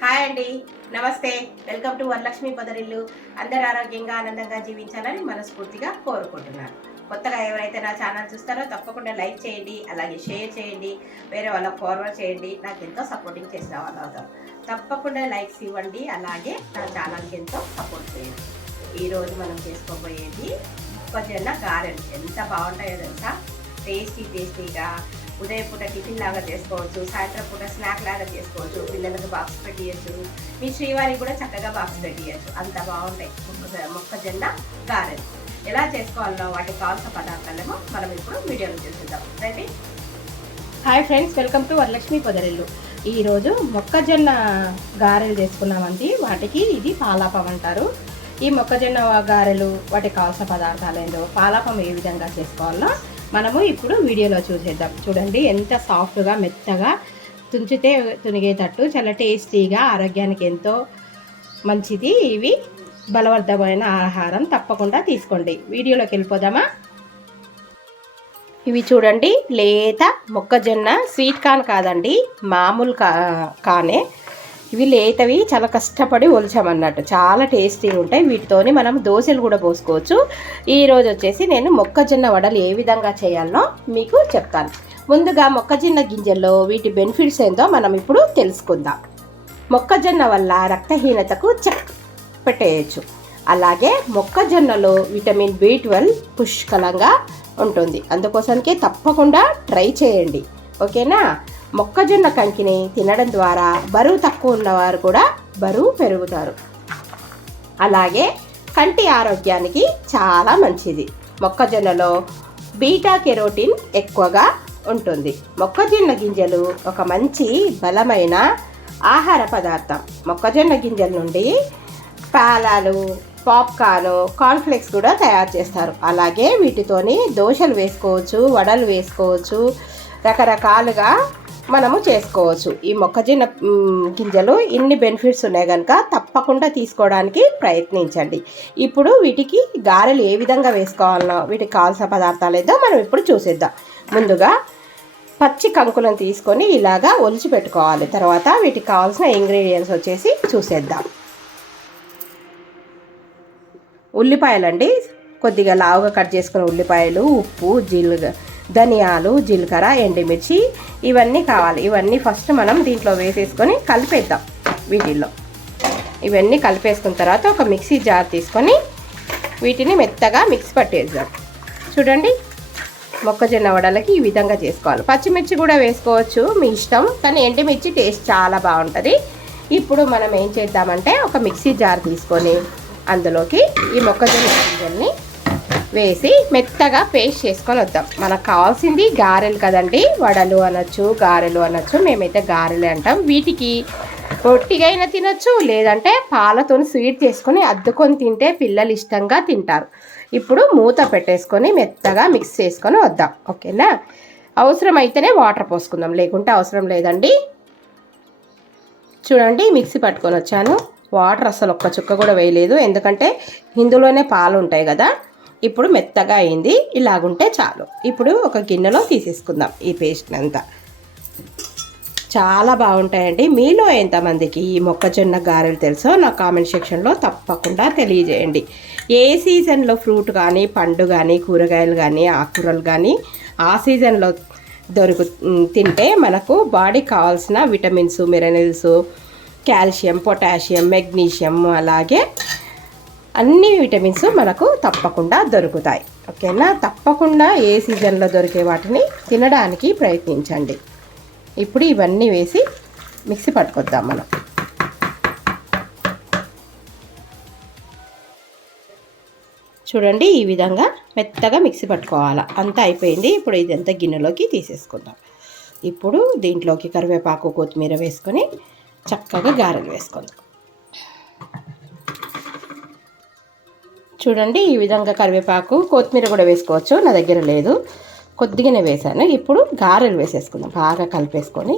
Hi అండి. నమస్తే. Welcome to Varalakshmi Podarillu. అందరు ఆరోగ్యంగా ఆనందంగా జీవించాలని మనస్ఫూర్తిగా కోరుకుంటున్నాను. కొత్తగా ఎవరైతే నా ఛానల్ చూస్తారో తప్పకుండా లైక్ చేయండి అలాగే షేర్ చేయండి వేరే వాళ్ళకి ఫార్వర్డ్ చేయండి. నాకు ఎంతో సపోర్టింగ్ చేసిన వాళ్ళు అవుతారు తప్పకుండా లైక్స్ ఇవ్వండి అలాగే నా ఛానల్కి ఎంతో సపోర్ట్ చేయండి. ఈరోజు మనం చేసుకోబోయేది మొక్కజొన్న గారెలు. ఎంత బాగుంటాయో తెలుసా? టేస్టీ టేస్టీగా ఉదయం పూట టిఫిన్ లాగా చేసుకోవచ్చు సాయంత్రం పూట స్నాక్ లాగా చేసుకోవచ్చు పిల్లలకు బాక్స్ పెట్టియచ్చు మీ శ్రీవారికి కూడా చక్కగా బాక్స్ పెట్టియచ్చు. అంత బాగుంటాయి మొక్క మొక్కజొన్న గారెలు. ఎలా చేసుకోవాలో వాటికి కావాల్సిన పదార్థాలను మనం ఇప్పుడు వీడియోలో చూసిద్దాం రండి. Hi friends welcome to Varalakshmi Podarillu. ఈరోజు మొక్కజొన్న గారెలు చేసుకున్నామండి. వాటికి ఇది పాలాపం అంటారు. ఈ మొక్కజొన్న గారెలు వాటికి కావాల్సిన పదార్థాలు ఏందో పాలాపం ఏ విధంగా చేసుకోవాలో మనము ఇప్పుడు వీడియోలో చూసేద్దాం. చూడండి ఎంత సాఫ్ట్గా మెత్తగా తుంచితే తునిగేటట్టు చాలా టేస్టీగా ఆరోగ్యానికి ఎంతో మంచిది. ఇవి బలవర్ధమైన ఆహారం. తప్పకుండా తీసుకోండి. వీడియోలోకి వెళ్ళిపోదామా? ఇవి చూడండి లేత మొక్కజొన్న స్వీట్ కార్న్ కాదండి మామూలు కా కానే ఇవి లేతవి చాలా కష్టపడి ఒలిచామన్నట్టు. చాలా టేస్టీగా ఉంటాయి. వీటితోని మనం దోశలు కూడా పోసుకోవచ్చు. ఈరోజు వచ్చేసి నేను మొక్కజొన్న వడలు ఏ విధంగా చేయాలో మీకు చెప్తాను. ముందుగా మొక్కజొన్న గింజల్లో వీటి బెనిఫిట్స్ ఏందో మనం ఇప్పుడు తెలుసుకుందాం. మొక్కజొన్న వల్ల రక్తహీనతకు చెక్ పెట్టేయచ్చు. అలాగే మొక్కజొన్నలో విటమిన్ బి ట్వెల్వ్ పుష్కలంగా ఉంటుంది. అందుకోసానికి తప్పకుండా ట్రై చేయండి. ఓకేనా? మొక్కజొన్న కంకిని తినడం ద్వారా బరువు తక్కువ ఉన్నవారు కూడా బరువు పెరుగుతారు. అలాగే కంటి ఆరోగ్యానికి చాలా మంచిది. మొక్కజొన్నలో బీటా కెరోటిన్ ఎక్కువగా ఉంటుంది. మొక్కజొన్న గింజలు ఒక మంచి బలమైన ఆహార పదార్థం. మొక్కజొన్న గింజల నుండి పాలాలు పాప్కార్న్ కార్న్ఫ్లెక్స్ కూడా తయారు చేస్తారు. అలాగే వీటితోని దోశలు వేసుకోవచ్చు వడలు వేసుకోవచ్చు రకరకాలుగా మనము చేసుకోవచ్చు. ఈ మొక్కజొన్న గింజలు ఇన్ని బెనిఫిట్స్ ఉన్నాయి కనుక తప్పకుండా తీసుకోవడానికి ప్రయత్నించండి. ఇప్పుడు వీటికి గారెలు ఏ విధంగా వేసుకోవాలనో వీటికి కావాల్సిన పదార్థాలు ఏదో మనం ఇప్పుడు చూసేద్దాం. ముందుగా పచ్చి కంకులను తీసుకొని ఇలాగా ఒలిచి పెట్టుకోవాలి. తర్వాత వీటికి కావాల్సిన ఇంగ్రీడియంట్స్ వచ్చేసి చూసేద్దాం. ఉల్లిపాయలండి. కొద్దిగా లావుగా కట్ చేసుకున్న ఉల్లిపాయలు ఉప్పు జీలుగా ధనియాలు జీలకర్ర ఎండుమిర్చి ఇవన్నీ కావాలి. ఇవన్నీ ఫస్ట్ మనం దీంట్లో వేసేసుకొని కలిపేద్దాం వీటిల్లో. ఇవన్నీ కలిపేసుకున్న తర్వాత ఒక మిక్సీ జార్ తీసుకొని వీటిని మెత్తగా మిక్స్ పట్టేద్దాం. చూడండి మొక్కజొన్న వడలకి ఈ విధంగా చేసుకోవాలి. పచ్చిమిర్చి కూడా వేసుకోవచ్చు మీ ఇష్టం. కానీ ఎండుమిర్చి టేస్ట్ చాలా బాగుంటుంది. ఇప్పుడు మనం ఏం చేద్దామంటే ఒక మిక్సీ జార్ తీసుకొని అందులోకి ఈ మొక్కజొన్న గింజల్ని వేసి మెత్తగా పేస్ట్ చేసుకొని వద్దాం. మనకు కావాల్సింది గారెలు కదండి. వడలు అనొచ్చు గారెలు అనొచ్చు మేమైతే గారెలు అంటాం. వీటికి రొట్టిగైనా తినొచ్చు లేదంటే పాలతో స్వీట్ చేసుకొని అద్దుకొని తింటే పిల్లలు ఇష్టంగా తింటారు. ఇప్పుడు మూత పెట్టేసుకొని మెత్తగా మిక్స్ చేసుకొని వద్దాం. ఓకేనా? అవసరం అయితేనే వాటర్ పోసుకుందాం. లేకుంటే అవసరం లేదండి. చూడండి మిక్సీ పట్టుకొని వచ్చాను. వాటర్ అసలు ఒక్క చుక్క కూడా వేయలేదు. ఎందుకంటే ఇందులోనే పాలు ఉంటాయి కదా. ఇప్పుడు మెత్తగా అయింది. ఇలాగుంటే చాలు. ఇప్పుడు ఒక గిన్నెలో తీసేసుకుందాం ఈ పేస్ట్ అంతా చాలా బాగుంటాయండి. మీలో ఎంతమందికి ఈ మొక్కజొన్న గారెలు తెలుసో నా కామెంట్ సెక్షన్లో తప్పకుండా తెలియజేయండి. ఏ సీజన్లో ఫ్రూట్ కానీ పండు కానీ కూరగాయలు కానీ ఆకుకూరలు కానీ ఆ సీజన్లో దొరుకు తింటే మనకు బాడీకి కావాల్సిన vitamins minerals calcium potassium magnesium అలాగే అన్ని విటమిన్స్ మనకు తప్పకుండా దొరుకుతాయి. ఓకేనా? తప్పకుండా ఏ సీజన్లో దొరికే వాటిని తినడానికి ప్రయత్నించండి. ఇప్పుడు ఇవన్నీ వేసి మిక్సీ పట్టుకొద్దాం మనం. చూడండి ఈ విధంగా మెత్తగా మిక్సీ పట్టుకోవాలి. అంతా అయిపోయింది. ఇప్పుడు ఇదంతా గిన్నెలోకి తీసేసుకుందాం. ఇప్పుడు దీంట్లోకి కరివేపాకు కొత్తిమీర వేసుకొని చక్కగా గారెలు వేసుకుందాం. చూడండి ఈ విధంగా కరివేపాకు కొత్తిమీర కూడా వేసుకోవచ్చు నా దగ్గర లేదు. కొద్దిగానే వేసాను ఇప్పుడు గారెలు వేసేసుకుందాం. బాగా కలిపేసుకొని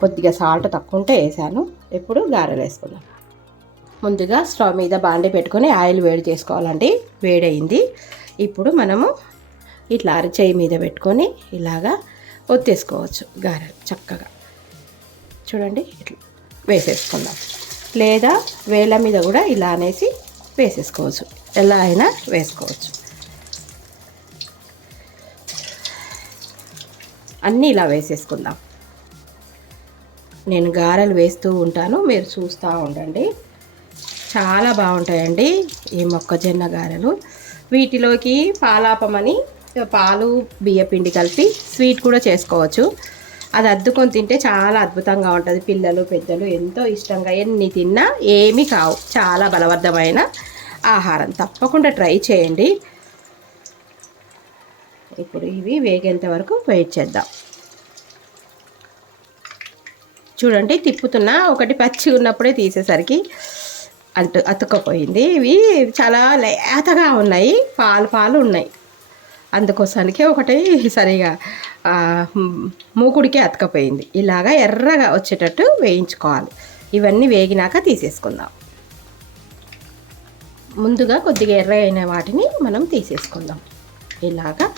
కొద్దిగా సాల్ట్ తక్కువ ఉంటే వేసాను. ఇప్పుడు గారెలు వేసుకుందాం. ముందుగా స్టవ్ మీద బాండి పెట్టుకొని ఆయిల్ వేడి చేసుకోవాలండి. వేడయింది. ఇప్పుడు మనము ఇట్లా అరచేయి మీద పెట్టుకొని ఇలాగా ఒత్తేసుకోవచ్చు గారెలు చక్కగా. చూడండి ఇట్లా వేసేసుకుందాం. లేదా వేళ్ళ మీద కూడా ఇలా అనేసి వేసేసుకోవచ్చు. ఎలా అయినా వేసుకోవచ్చు. అన్నీ ఇలా వేసేసుకుందాం. నేను గారెలు వేస్తూ ఉంటాను మీరు చూస్తూ ఉండండి. చాలా బాగుంటాయండి ఈ మొక్కజొన్న గారెలు. వీటిలోకి పాలాపమని పాలు బియ్యపిండి కలిపి స్వీట్ కూడా చేసుకోవచ్చు. అది అద్దుకొని తింటే చాలా అద్భుతంగా ఉంటుంది. పిల్లలు పెద్దలు ఎంతో ఇష్టంగా ఎన్ని తిన్నా ఏమీ కావు. చాలా బలవర్ధమైన ఆహారం. తప్పకుండా ట్రై చేయండి. ఇప్పుడు ఇవి వేగేంత వరకు వెయిట్ చేద్దాం. చూడండి తిప్పుతున్నా ఒకటి పచ్చి ఉన్నప్పుడే తీసేసరికి అంటు అతుక్కపోయింది. ఇవి చాలా లేతగా ఉన్నాయి పాలు పాలు ఉన్నాయి. అందుకోసానికి ఒకటి సరిగా మూకుడికే మూకుడికి అతకపోయింది ఇలాగా ఎర్రగా వచ్చేటట్టు వేయించుకోవాలి. ఇవన్నీ వేగినాక తీసేసుకుందాం. ముందుగా కొద్దిగా ఎర్రగైన అయిన వాటిని మనం తీసేసుకుందాం. ఇలాగా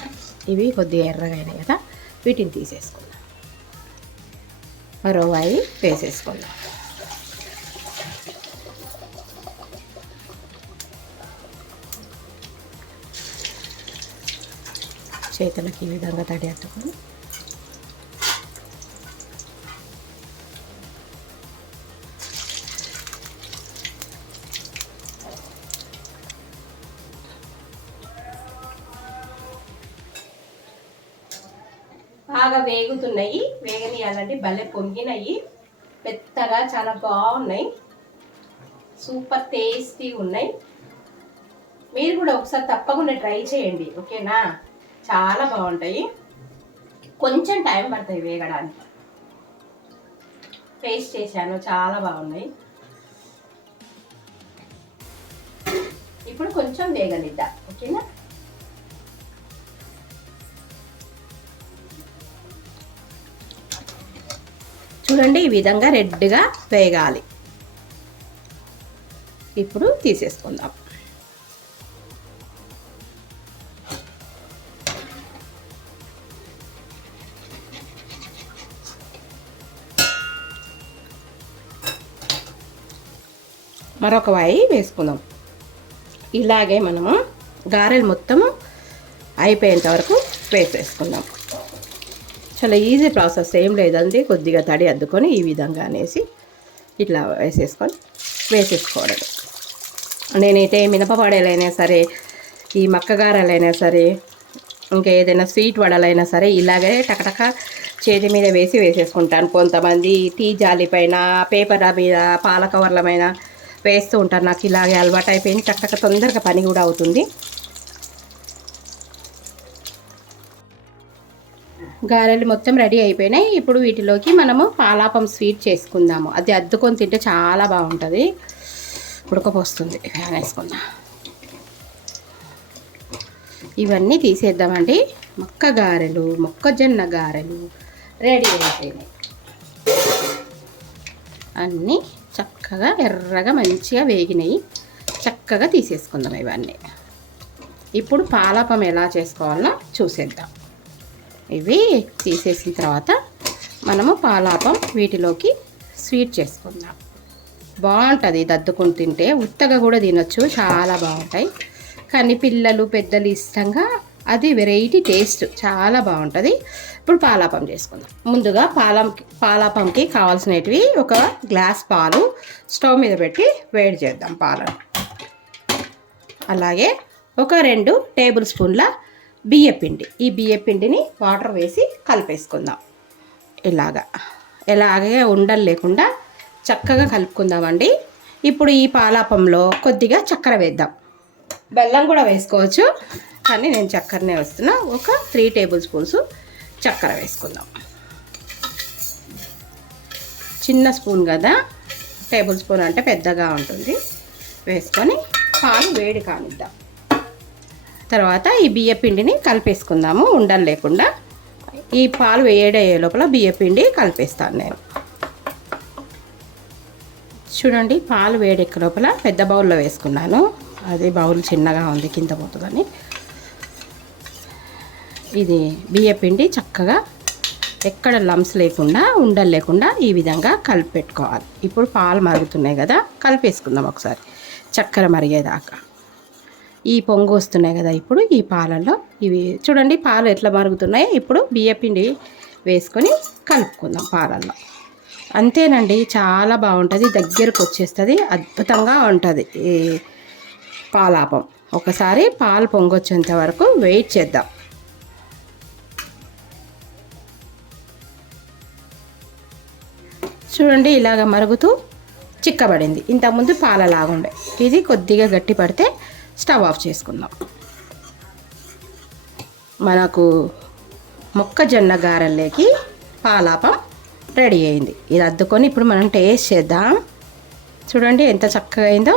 ఇవి కొద్దిగా ఎర్రగా అయినాయి కదా వీటిని తీసేసుకుందాం. మరోవాయి వేసేసుకుందాం. చేతులకి ఈ విధంగా తడి అట్టుకొని బాగా వేగుతున్నాయి. వేగనీయాలంటే భలే పొంగినాయి. పెద్దగా చాలా బాగున్నాయి. సూపర్ టేస్టీ ఉన్నాయి. మీరు కూడా ఒకసారి తప్పకుండా ట్రై చేయండి. ఓకేనా? చాలా బాగుంటాయి. కొంచెం టైం పడుతుంది వేగడానికి. టేస్ట్ చేశాను. చాలా బాగున్నాయి. ఇప్పుడు కొంచెం వేగనిద్దాం. ఓకేనా? చూడండి ఈ విధంగా రెడ్గా వేగాలి. ఇప్పుడు తీసేసుకుందాం. మరొక వాయి వేసుకుందాం. ఇలాగే మనము గారెలు మొత్తము అయిపోయేంత వరకు వేసేసుకుందాం. చాలా ఈజీ ప్రాసెస్ ఏం లేదండి కొద్దిగా తడి అద్దుకొని ఈ విధంగా అనేసి ఇట్లా వేసేసుకొని వేసేసుకోవడం. నేనైతే మినపవడలైనా సరే ఈ మక్కగారలైనా సరే ఇంకా ఏదైనా స్వీట్ వడలైనా సరే ఇలాగే టకటక చేతి మీద వేసి వేసేసుకుంటాను. కొంతమంది టీ జాలి పైన పేపర్ మీద పాల కవర్ల మీద వేస్తూ ఉంటారు. నాకు ఇలాగే అలవాటు అయిపోయింది టకటక తొందరగా పని కూడా అవుతుంది. గారెలు మొత్తం రెడీ అయిపోయినాయి. ఇప్పుడు వీటిలోకి మనము పాలాపం స్వీట్ చేసుకుందాము. అది అద్దుకొని తింటే చాలా బాగుంటుంది. ఉడకపోస్తుంది. ఫ్యాన్ వేసుకుందాం. ఇవన్నీ తీసేద్దామండి. మొక్క గారెలు మొక్కజొన్న గారెలు రెడీ అయిపోయినాయి. అన్నీ చక్కగా ఎర్రగా మంచిగా వేగినాయి. చక్కగా తీసేసుకుందాం ఇవన్నీ. ఇప్పుడు పాలాపం ఎలా చేసుకోవాలో చూసేద్దాం. ఇవి తీసేసిన తర్వాత మనము పాలాపం వీటిలోకి స్వీట్ చేసుకుందాం. బాగుంటుంది దద్దుకుని తింటే. ఉత్తగా కూడా తినొచ్చు. చాలా బాగుంటాయి. కానీ పిల్లలు పెద్దలు ఇష్టంగా అది వెరైటీ టేస్ట్ చాలా బాగుంటుంది. ఇప్పుడు పాలాపం చేసుకుందాం. ముందుగా పాలం పాలాపంకి కావాల్సినవి ఒక గ్లాస్ పాలు స్టవ్ మీద పెట్టి వేడి చేద్దాం పాలను. అలాగే ఒక రెండు టేబుల్ స్పూన్ల బియ్యపిండి ఈ బియ్యపిండిని వాటర్ వేసి కలిపేసుకుందాం. ఇలాగా. ఇలాగే ఉండలు లేకుండా చక్కగా కలుపుకుందామండి. ఇప్పుడు ఈ పాలాపంలో కొద్దిగా చక్కెర వేద్దాం. బెల్లం కూడా వేసుకోవచ్చు. కానీ నేను చక్కెరనే వేస్తున్నా. ఒక త్రీ టేబుల్ స్పూన్స్ చక్కెర వేసుకుందాం. చిన్న స్పూన్ కదా. టేబుల్ స్పూన్ అంటే పెద్దగా ఉంటుంది. వేసుకొని పాలు వేడి కానిద్దాం. తర్వాత ఈ బియ్య పిండిని కలిపేసుకుందాము ఉండలు లేకుండా. ఈ పాలు వేడయ్యే లోపల బియ్య పిండి కలిపేస్తాను నేను. చూడండి పాలు వేడెక్క లోపల పెద్ద బౌల్లో వేసుకున్నాను. అది బౌల్ చిన్నగా ఉంది కింద పోతుందని. ఇది బియ్య పిండి చక్కగా ఎక్కడ లమ్స్ లేకుండా ఉండలు లేకుండా ఈ విధంగా కలిపి పెట్టుకోవాలి. ఇప్పుడు పాలు మరుగుతున్నాయి కదా కలిపేసుకుందాం ఒకసారి. చక్కెర మరిగేదాకా. ఈ పొంగు వస్తున్నాయి కదా ఇప్పుడు ఈ పాలల్లో. ఇవి చూడండి పాలు ఎట్లా మరుగుతున్నాయి. ఇప్పుడు బియ్యపిండి వేసుకొని కలుపుకుందాం పాలల్లో. అంతేనండి చాలా బాగుంటుంది. దగ్గరకు వచ్చేస్తుంది అద్భుతంగా ఉంటుంది ఈ పాలాపం. ఒకసారి పాలు పొంగొచ్చేంత వరకు వెయిట్ చేద్దాం. చూడండి ఇలాగ మరుగుతూ చిక్కబడింది. ఇంతకుముందు పాలలాగుండే. ఇది కొద్దిగా గట్టి పడితే స్టవ్ ఆఫ్ చేసుకుందాం. మనకు మొక్కజొన్న గారెల్లోకి పాలాపం రెడీ అయింది. ఇది అద్దుకొని ఇప్పుడు మనం టేస్ట్ చేద్దాం. చూడండి ఎంత చక్కగా అయిందో.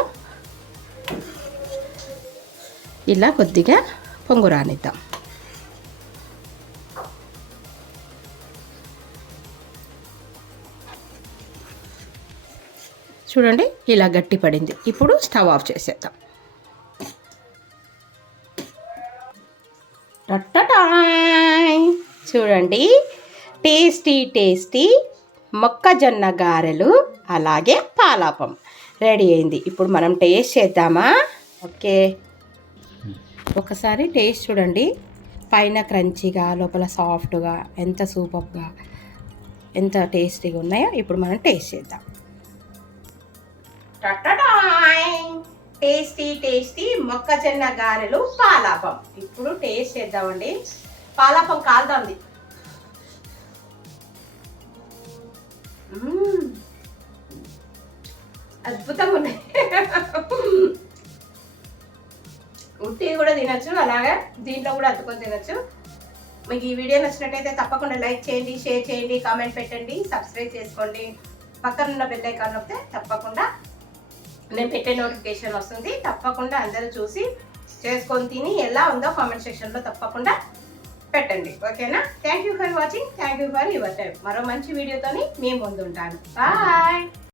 ఇలా కొద్దిగా పొంగు రానిద్దాం. చూడండి ఇలా గట్టి పడింది. ఇప్పుడు స్టవ్ ఆఫ్ చేసేద్దాం. టట్టటాయ్. చూడండి. టేస్టీ టేస్టీ మొక్కజొన్న గారెలు అలాగే పాలాపం. రెడీ అయింది. ఇప్పుడు మనం టేస్ట్ చేద్దామా? ఓకే. ఒకసారి టేస్ట్ చూడండి. పైన క్రంచీగా లోపల సాఫ్ట్గా ఎంత సూపర్గా ఎంత టేస్టీగా ఉన్నాయో ఇప్పుడు మనం టేస్ట్ చేద్దాం. టేస్టీ టేస్టీ మొక్కజొన్న గారెలు పాలాపం. ఇప్పుడు టేస్ట్ చేద్దామండి. పాలాపం కాలుతుంది మ్మ్. అద్భుతంగా ఉన్నాయి ఉట్టి కూడా తినచ్చు అలాగే దీంట్లో కూడా అద్దుకొని తినచ్చు. మీకు ఈ వీడియో నచ్చినట్టయితే తప్పకుండా లైక్ చేయండి షేర్ చేయండి కామెంట్ పెట్టండి సబ్స్క్రైబ్ చేసుకోండి. పక్కన ఉన్న బెల్ ఐకాన్ తప్పకుండా నేను పెట్టే నోటిఫికేషన్ వస్తుంది. తప్పకుండా అందరూ చూసి చేసుకొని తిని ఎలా ఉందో కామెంట్ సెక్షన్లో తప్పకుండా పెట్టండి. ఓకేనా? Thank you for watching thank you for your time మరో మంచి వీడియోతోని మేము ముందుంటాను బాయ్